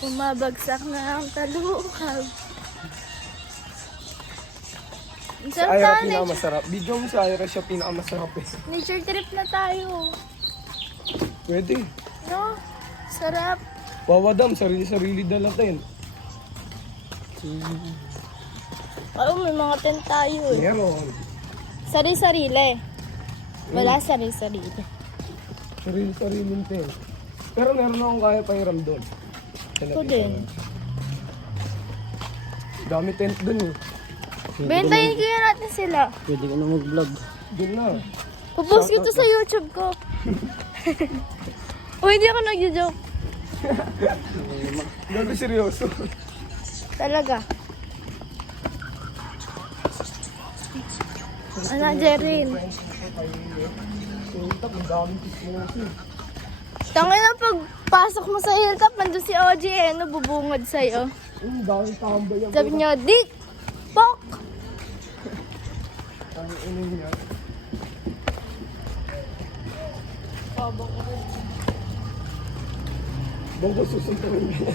Bumabagsak na ang talukab. Ang Si sarap Ira na, pinakamasarap. Bigyan mo si Ira siya pinakamasarap eh. nature trip na tayo. Pwede. No? Sarap. Wawadam, sarili-sarili dalatin. Oo, may mga tent tayo eh. Meron. Sari-sarili. Wala sari-sarili. Sarili-sariling tent. Pero meron akong kaya pahiram doon. Ako din. Dami tent doon eh. Bentayin kaya natin sila. Pwede ka na mag-vlog. Doon na. Pupost ko to sa YouTube ko. O, hindi ako nag-joke. Gabi seryoso. Talaga. Ano, Jerin? Hilltop, ang daming pismoso. Tangin na pagpasok mo sa hilltop, nandun si OG eh, no, bubungad sa'yo. Ang daming tambay ang Sabi niyo, Dick! Pok! Ang ino niya. Bangko susunturin niya.